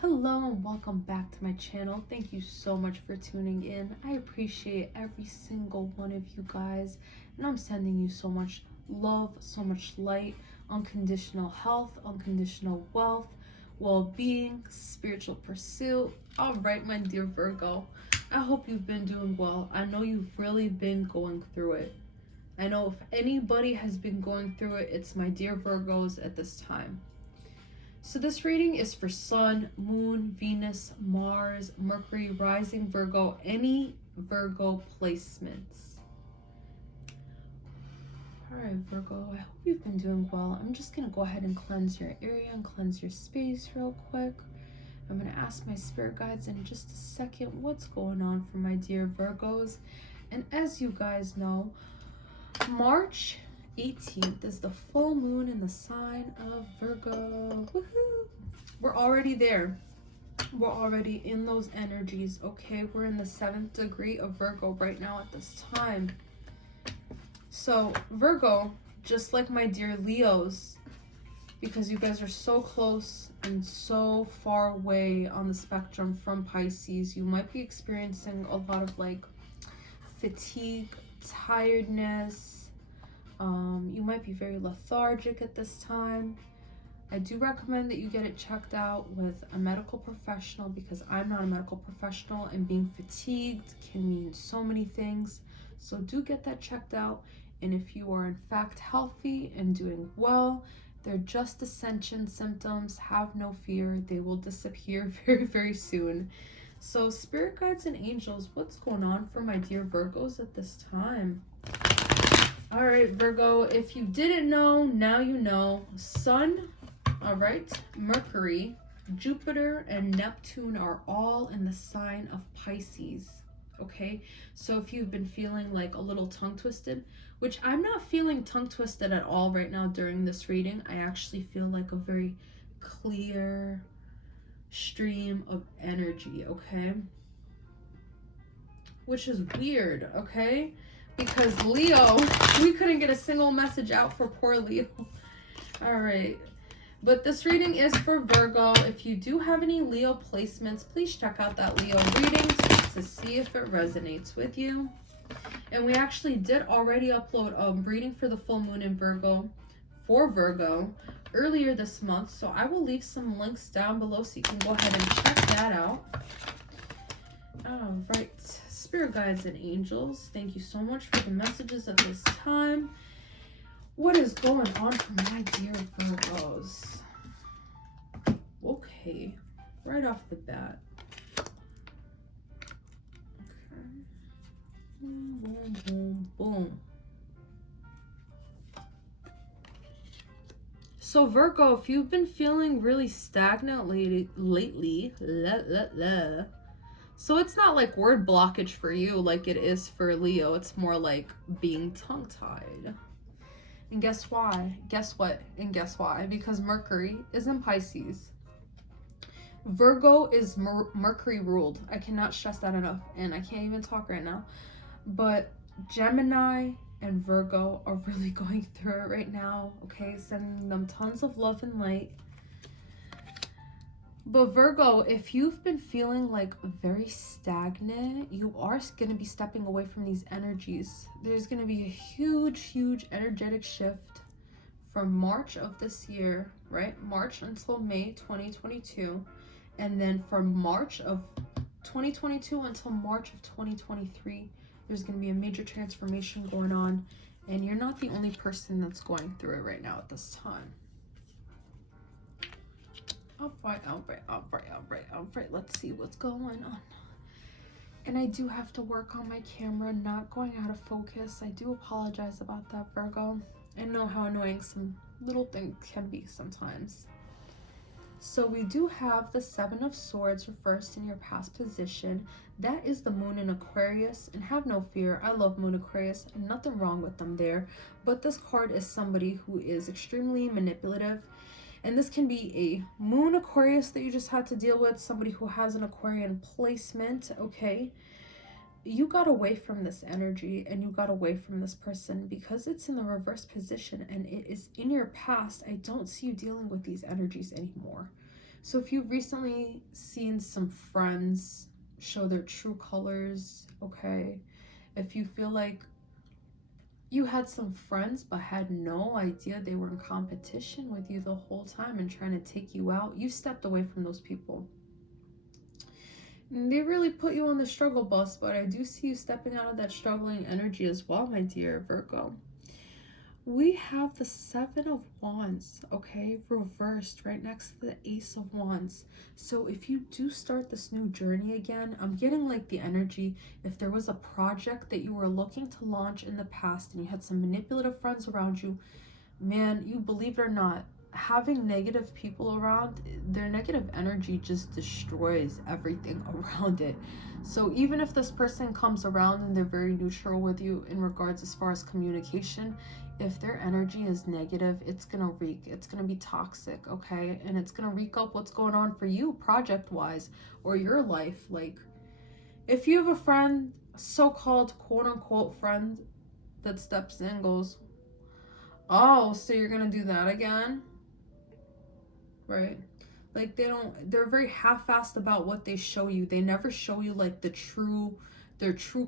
Hello and welcome back to my channel. Thank you so much for tuning in. I appreciate every single one of you guys, and I'm sending you so much love, so much light, unconditional health, unconditional wealth, well-being, spiritual pursuit. All right, my dear Virgo, I hope you've been doing well. I know you've really been going through it. I know if anybody has been going through it, it's my dear Virgos at this time. So this reading is for Sun, Moon, Venus, Mars, Mercury, Rising Virgo, any Virgo placements. Alright, Virgo, I hope you've been doing well. I'm just going to go ahead and cleanse your area and cleanse your space real quick. I'm going to ask my spirit guides in just a second what's going on for my dear Virgos. And as you guys know, March 18th is the full moon in the sign of Virgo. Woohoo! We're already there. We're already in those energies, okay? We're in the 7th degree of Virgo right now at this time. So Virgo, just like my dear Leos, because you guys are so close and so far away on the spectrum from Pisces, you might be experiencing a lot of like fatigue, tiredness. You might be very lethargic at this time. I do recommend that you get it checked out with a medical professional, because I'm not a medical professional, and being fatigued can mean so many things. So do get that checked out. And if you are in fact healthy and doing well, they're just ascension symptoms. Have no fear. They will disappear very, very soon. So spirit guides and angels, what's going on for my dear Virgos at this time? All right, Virgo, if you didn't know, now you know. Sun, all right, Mercury, Jupiter, and Neptune are all in the sign of Pisces, okay? So if you've been feeling like a little tongue-twisted, which I'm not feeling tongue-twisted at all right now during this reading. I actually feel like a very clear stream of energy, okay? Which is weird, okay? Because Leo, we couldn't get a single message out for poor Leo. All right. But this reading is for Virgo. If you do have any Leo placements, please check out that Leo reading to see if it resonates with you. And we actually did already upload a reading for the full moon in Virgo for Virgo earlier this month. So I will leave some links down below so you can go ahead and check that out. All right. Spirit guides and angels, thank you so much for the messages at this time. What is going on for my dear Virgos? Okay, right off the bat. Okay. Boom, boom, boom, boom. So Virgo, if you've been feeling really stagnant lately, so it's not like word blockage for you like it is for Leo. It's more like being tongue-tied. And guess why? Guess what? And guess why? Because Mercury is in Pisces. Virgo is Mercury ruled. I cannot stress that enough. And I can't even talk right now. But Gemini and Virgo are really going through it right now. Okay? Sending them tons of love and light. But Virgo, if you've been feeling like very stagnant, you are going to be stepping away from these energies. There's going to be a huge, huge energetic shift from March of this year, right? March until May 2022. And then from March of 2022 until March of 2023, there's going to be a major transformation going on. And you're not the only person that's going through it right now at this time. All right. Let's see what's going on. And I do have to work on my camera not going out of focus. I do apologize about that, Virgo. I know how annoying some little things can be sometimes. So we do have the Seven of Swords reversed in your past position. That is the moon in Aquarius. And have no fear, I love moon Aquarius. Nothing wrong with them there. But this card is somebody who is extremely manipulative. And this can be a moon Aquarius that you just had to deal with, somebody who has an Aquarian placement, okay? You got away from this energy and you got away from this person because it's in the reverse position and it is in your past. I don't see you dealing with these energies anymore. So if you've recently seen some friends show their true colors, okay, if you feel like you had some friends but had no idea they were in competition with you the whole time and trying to take you out, you stepped away from those people. And they really put you on the struggle bus, but I do see you stepping out of that struggling energy as well, my dear Virgo. We have the Seven of Wands, okay, reversed right next to the Ace of Wands. So if you do start this new journey again, I'm getting like the energy, if there was a project that you were looking to launch in the past and you had some manipulative friends around you, man, you believe it or not, having negative people around, their negative energy just destroys everything around it. So even if this person comes around and they're very neutral with you in regards as far as communication, if their energy is negative, it's gonna reek, it's gonna be toxic, okay? And it's gonna reek up what's going on for you project wise or your life. Like, if you have a friend, so-called quote unquote friend, that steps in and goes, oh, so you're gonna do that again? Right? Like, they're very half-assed about what they show you. They never show you like their true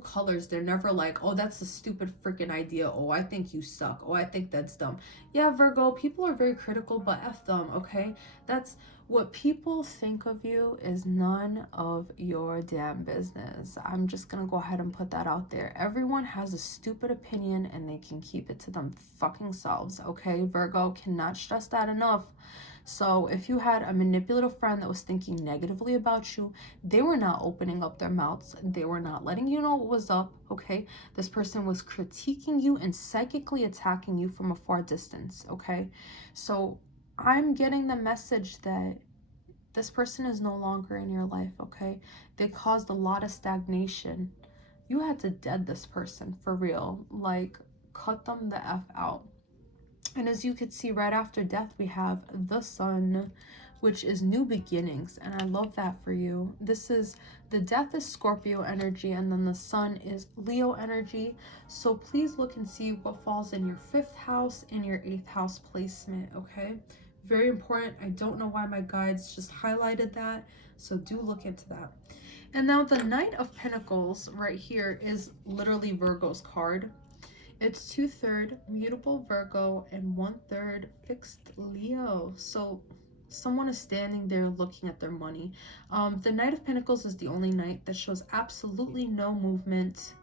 colors. They're never like, oh, that's a stupid freaking idea. Oh, I think you suck. Oh, I think that's dumb. Yeah, Virgo, people are very critical, but F them, okay? That's what people think of you is none of your damn business. I'm just gonna go ahead and put that out there. Everyone has a stupid opinion and they can keep it to them fucking selves, okay? Virgo, cannot stress that enough. So if you had a manipulative friend that was thinking negatively about you, they were not opening up their mouths. They were not letting you know what was up, okay? This person was critiquing you and psychically attacking you from a far distance, okay? So I'm getting the message that this person is no longer in your life, okay? They caused a lot of stagnation. You had to dead this person for real. Like, cut them the F out. And as you could see, right after death, we have the Sun, which is new beginnings. And I love that for you. This is, the death is Scorpio energy, and then the Sun is Leo energy. So please look and see what falls in your 5th house and your 8th house placement, okay? Very important. I don't know why my guides just highlighted that. So do look into that. And now the Knight of Pentacles right here is literally Virgo's card. It's 2/3 mutable Virgo and 1/3 fixed Leo. So someone is standing there looking at their money. The Knight of Pentacles is the only knight that shows absolutely no movement.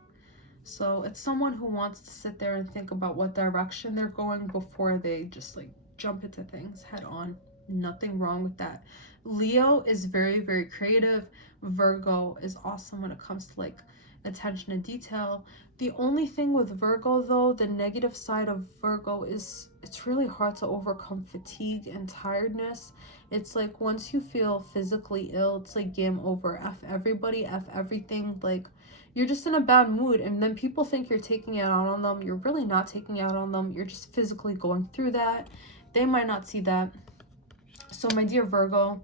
So it's someone who wants to sit there and think about what direction they're going before they just like jump into things head on. Nothing wrong with that. Leo is very, very creative. Virgo is awesome when it comes to like attention to detail. The only thing with Virgo though, the negative side of Virgo is it's really hard to overcome fatigue and tiredness. It's like once you feel physically ill, it's like game over. F everybody, F everything. Like, you're just in a bad mood, and then people think you're taking it out on them. You're really not taking it out on them. You're just physically going through that. They might not see that. So my dear Virgo,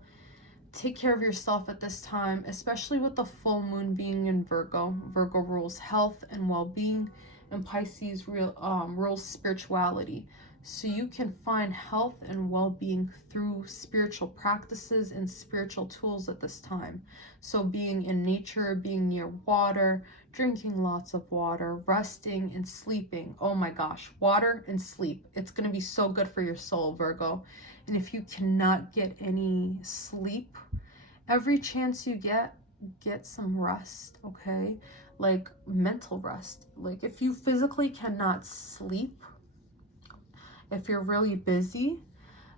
take care of yourself at this time, especially with the full moon being in Virgo. Virgo rules health and well-being, and Pisces rules spirituality. So you can find health and well-being through spiritual practices and spiritual tools at this time. So being in nature, being near water, drinking lots of water, resting and sleeping. Oh my gosh, water and sleep. It's going to be so good for your soul, Virgo. And if you cannot get any sleep, every chance you get some rest, okay? Like mental rest. Like if you physically cannot sleep, if you're really busy,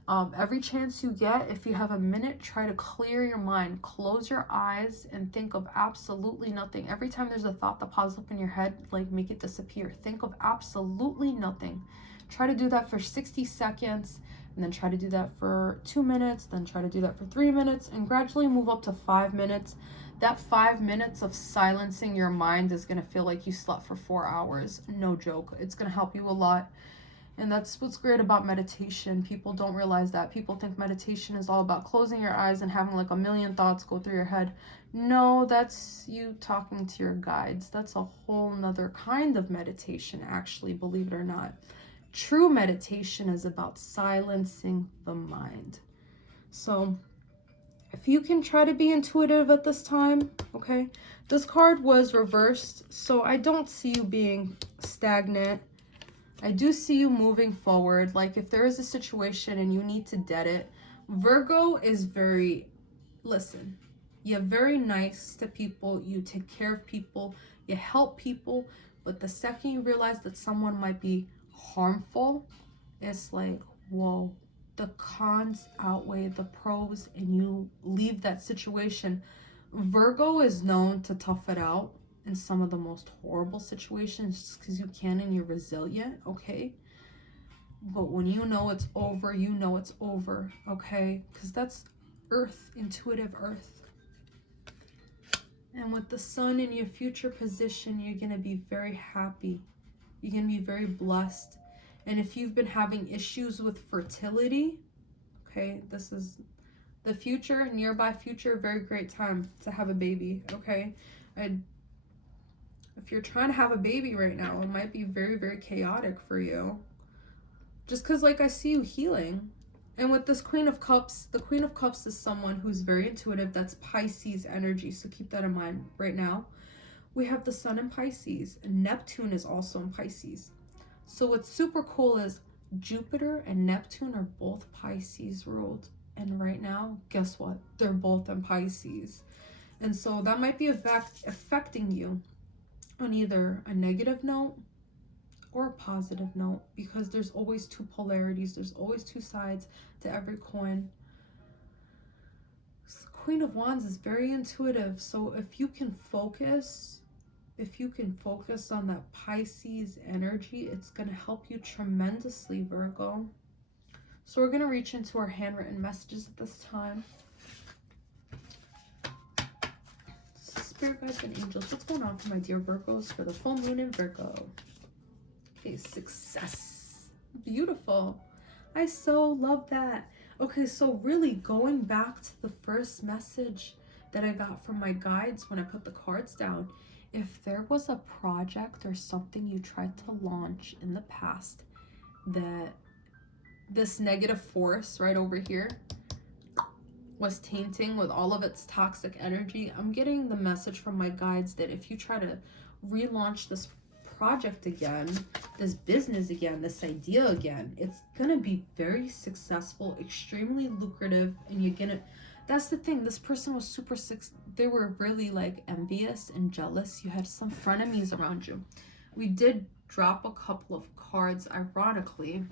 every chance you get, if you have a minute, try to clear your mind. Close your eyes and think of absolutely nothing. Every time there's a thought that pops up in your head, like make it disappear. Think of absolutely nothing. Try to do that for 60 seconds, and then try to do that for 2 minutes, then try to do that for 3 minutes, and gradually move up to 5 minutes. That 5 minutes of silencing your mind is going to feel like you slept for 4 hours. No joke. It's going to help you a lot. And that's what's great about meditation. People don't realize that. People think meditation is all about closing your eyes and having like a million thoughts go through your head. No, that's you talking to your guides. That's a whole nother kind of meditation, actually, believe it or not. True meditation is about silencing the mind. So You can try to be intuitive at this time, okay? This card was reversed, so I don't see you being stagnant. I do see you moving forward. Like if there is a situation and you need to dead it, Virgo is very, listen, you're very nice to people. You take care of people. You help people. But the second you realize that someone might be harmful, it's like, whoa, the cons outweigh the pros and you leave that situation. Virgo is known to tough it out in some of the most horrible situations just because you can and you're resilient, okay? But when you know it's over, you know it's over, okay? Because that's earth, intuitive earth. And with the sun in your future position, you're going to be very happy. You're going to be very blessed. And if you've been having issues with fertility, okay, this is the future, nearby future, very great time to have a baby, okay? If you're trying to have a baby right now, it might be very, very chaotic for you. Just because, like, I see you healing. And with this Queen of Cups, the Queen of Cups is someone who's very intuitive. That's Pisces energy, so keep that in mind right now. We have the Sun in Pisces, and Neptune is also in Pisces. So what's super cool is Jupiter and Neptune are both Pisces ruled. And right now, guess what? They're both in Pisces. And so that might be affecting you on either a negative note or a positive note, because there's always two polarities. There's always two sides to every coin. So Queen of Wands is very intuitive. So if you can focus on that Pisces energy, it's going to help you tremendously, Virgo. So we're going to reach into our handwritten messages at this time. Spirit guides and angels, what's going on for my dear Virgos for the full moon in Virgo? Okay, success. Beautiful. I so love that. Okay, so really going back to the first message that I got from my guides when I put the cards down, if there was a project or something you tried to launch in the past that this negative force right over here was tainting with all of its toxic energy, I'm getting the message from my guides that if you try to relaunch this project again, this business again, this idea again, it's gonna be very successful, extremely lucrative, and you're gonna, that's the thing, this person was they were really like envious and jealous. You had some frenemies around you. We did drop a couple of cards, ironically.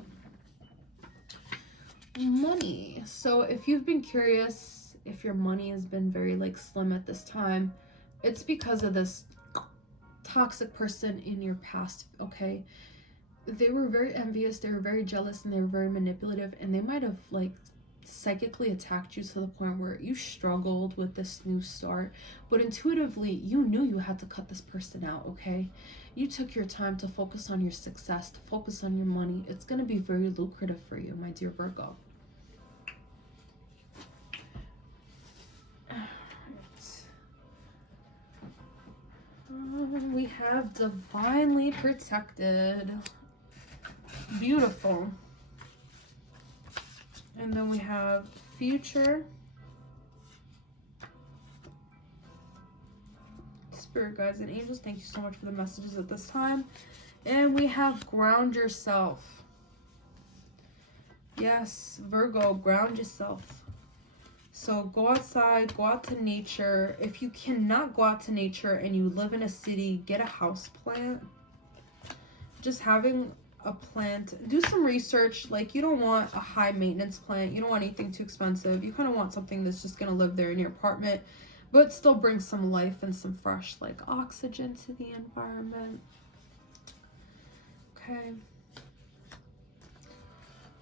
Money. So if you've been curious if your money has been very like slim at this time, it's because of this toxic person in your past, okay? They were very envious, they were very jealous, and they were very manipulative, and they might have like psychically attacked you to the point where you struggled with this new start, but intuitively you knew you had to cut this person out, okay? You took your time to focus on your success, to focus on your money. It's going to be very lucrative for you, my dear Virgo. We have divinely protected. Beautiful. And then we have future. Spirit guides and angels, thank you so much for the messages at this time. And we have ground yourself. Yes, Virgo, ground yourself. So go outside, go out to nature. If you cannot go out to nature and you live in a city, get a house plant. Just having a plant, do some research. Like, you don't want a high maintenance plant. You don't want anything too expensive. You kind of want something that's just going to live there in your apartment, but still bring some life and some fresh like oxygen to the environment. Okay.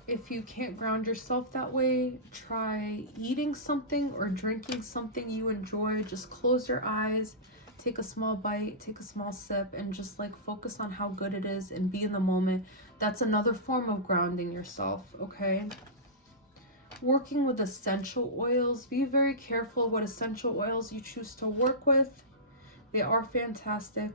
If you can't ground yourself that way, try eating something or drinking something you enjoy. Just close your eyes, take a small bite, take a small sip, and just like focus on how good it is and be in the moment. That's another form of grounding yourself, okay? Working with essential oils, be very careful what essential oils you choose to work with. They are fantastic.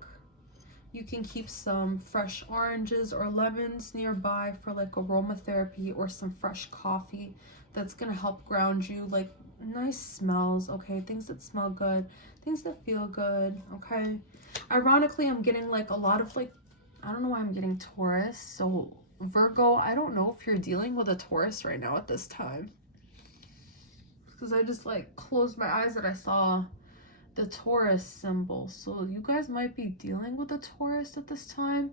You can keep some fresh oranges or lemons nearby for like aromatherapy, or some fresh coffee that's going to help ground you. Like, nice smells, okay? Things that smell good, things that feel good, okay? Ironically, I'm getting like a lot of like, I don't know why I'm getting Taurus. So Virgo, I don't know if you're dealing with a Taurus right now at this time. Because I just like closed my eyes and I saw the Taurus symbol. So you guys might be dealing with a Taurus at this time,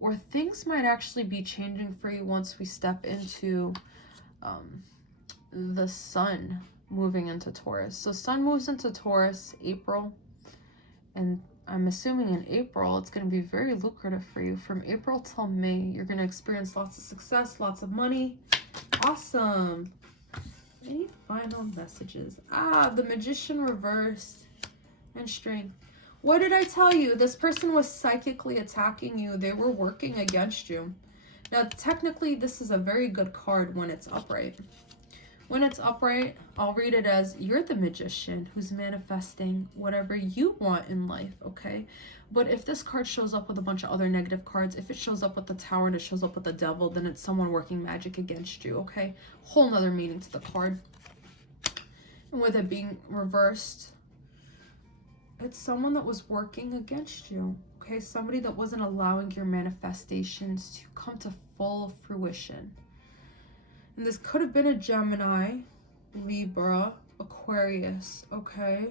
or things might actually be changing for you once we step into the sun moving into Taurus. So sun moves into Taurus April, and I'm assuming in April it's going to be very lucrative for you. From April till May, you're going to experience lots of success, lots of money. Awesome. Any final messages? The Magician reversed and strength. What did I tell you? This person was psychically attacking you. They were working against you. Now, technically, this is a very good card when it's upright. When it's upright, I'll read it as you're the magician who's manifesting whatever you want in life, okay? But if this card shows up with a bunch of other negative cards, if it shows up with the Tower and it shows up with the Devil, then it's someone working magic against you, okay? Whole nother meaning to the card. And with it being reversed, it's someone that was working against you, okay? Somebody that wasn't allowing your manifestations to come to full fruition. And this could have been a Gemini, Libra, Aquarius, okay?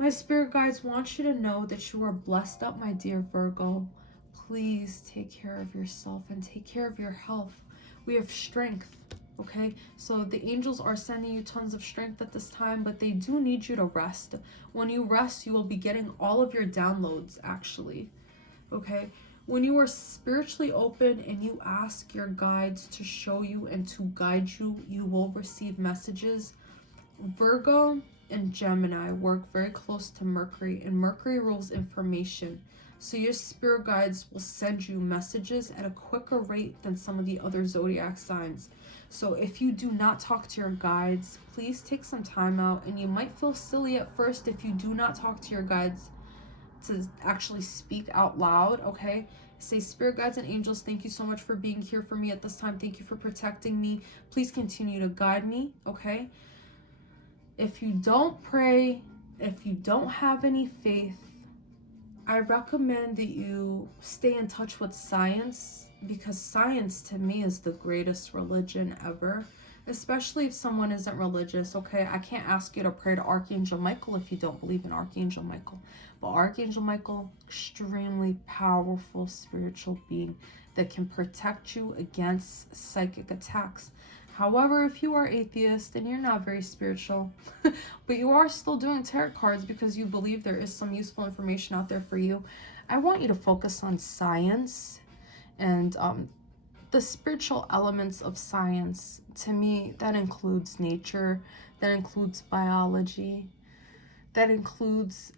My spirit guides want you to know that you are blessed up, my dear Virgo. Please take care of yourself and take care of your health. We have strength, okay? So the angels are sending you tons of strength at this time, but they do need you to rest. When you rest, you will be getting all of your downloads, actually, okay? When you are spiritually open and you ask your guides to show you and to guide you, you will receive messages. Virgo and Gemini work very close to Mercury, and Mercury rules information. So your spirit guides will send you messages at a quicker rate than some of the other zodiac signs. So if you do not talk to your guides, please take some time out. And you might feel silly at first if you do not talk to your guides to actually speak out loud, okay? Say, spirit guides and angels, thank you so much for being here for me at this time. Thank you for protecting me. Please continue to guide me, okay? If you don't pray, if you don't have any faith, I recommend that you stay in touch with science, because science to me is the greatest religion ever. Especially if someone isn't religious, okay? I can't ask you to pray to Archangel Michael if you don't believe in Archangel Michael. But Archangel Michael, extremely powerful spiritual being that can protect you against psychic attacks. However, if you are atheist and you're not very spiritual, but you are still doing tarot cards because you believe there is some useful information out there for you, I want you to focus on science and the spiritual elements of science. To me, that includes nature, that includes biology, that includes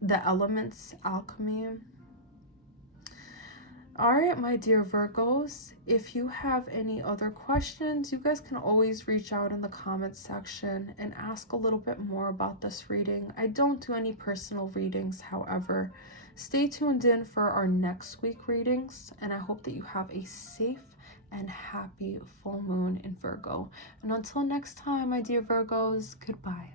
the elements, alchemy. All right, my dear Virgos, if you have any other questions, you guys can always reach out in the comments section and ask a little bit more about this reading. I don't do any personal readings, however. Stay tuned in for our next week readings, and I hope that you have a safe and happy full moon in Virgo. And until next time, my dear Virgos, goodbye.